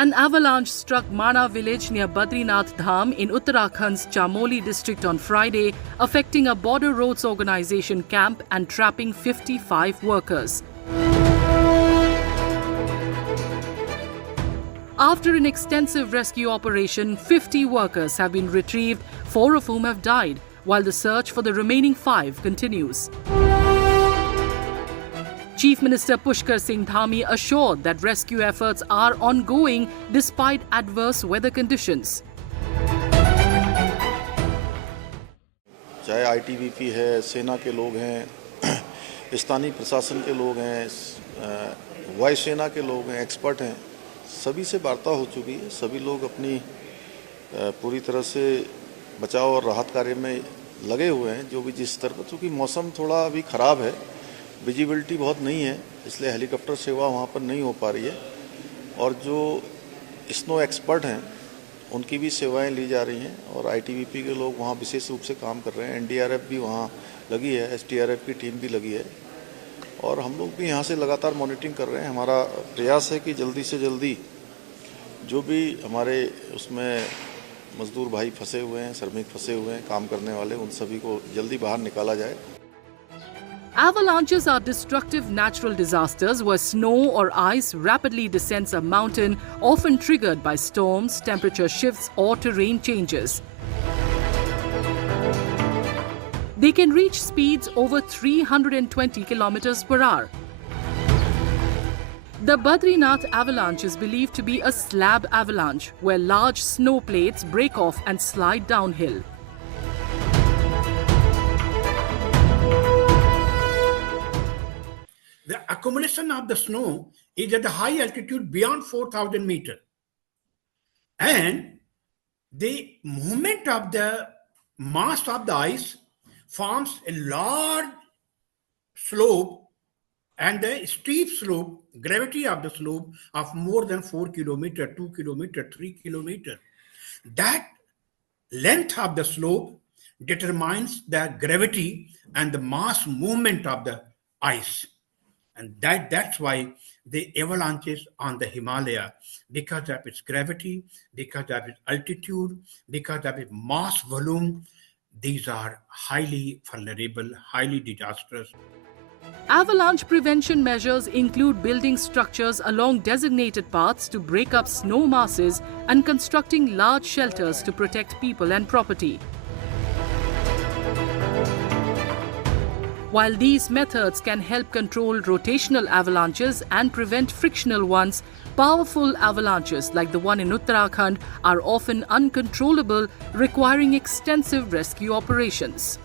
An avalanche struck Mana village near Badrinath Dham in Uttarakhand's Chamoli district on Friday, affecting a border roads organization camp and trapping 55 workers. After an extensive rescue operation, 50 workers have been retrieved, 4 of whom have died, while the search for the remaining 5 continues. Chief Minister Pushkar Singh Dhami assured that rescue efforts are ongoing despite adverse weather conditions. चाहे ITBP है, सेना के लोग हैं, स्थानीय प्रशासन के लोग हैं, वायुसेना के लोग हैं, एक्सपर्ट हैं, सभी से वार्ता हो चुकी है। सभी लोग अपनी पूरी तरह से बचाव और राहत कार्य में लगे हुए हैं, जो भी जिस स्तर पर, क्योंकि मौसम थोड़ा अभी ख़राब है, विजिबिलिटी बहुत नहीं है, इसलिए हेलीकॉप्टर सेवा वहाँ पर नहीं हो पा रही है। और जो स्नो एक्सपर्ट हैं उनकी भी सेवाएं ली जा रही हैं और ITBP के लोग वहाँ विशेष रूप से काम कर रहे हैं। NDRF भी वहाँ लगी है, SDRF की टीम भी लगी है और हम लोग भी यहाँ से लगातार मॉनिटरिंग कर रहे हैं। हमारा प्रयास है कि जल्दी से जल्दी जो भी हमारे उसमें मजदूर भाई फंसे हुए हैं, श्रमिक फंसे हुए हैं, काम करने वाले, उन सभी को जल्दी बाहर निकाला जाए। Avalanches are destructive natural disasters where snow or ice rapidly descends a mountain, often triggered by storms, temperature shifts or terrain changes. They can reach speeds over 320 kilometers per hour. The Badrinath Avalanche is believed to be a slab avalanche, where large snow plates break off and slide downhill. The accumulation of the snow is at a high altitude beyond 4,000 meters. And the movement of the mass of the ice forms a large slope and the steep slope, gravity of the slope of more than 4 kilometers, 2 kilometers, 3 kilometers. That length of the slope determines the gravity and the mass movement of the ice. And that's why the avalanches on the Himalaya, because of its gravity, because of its altitude, because of its mass volume, these are highly vulnerable, highly disastrous. Avalanche prevention measures include building structures along designated paths to break up snow masses and constructing large shelters to protect people and property. While these methods can help control rotational avalanches and prevent frictional ones, powerful avalanches like the one in Uttarakhand are often uncontrollable, requiring extensive rescue operations.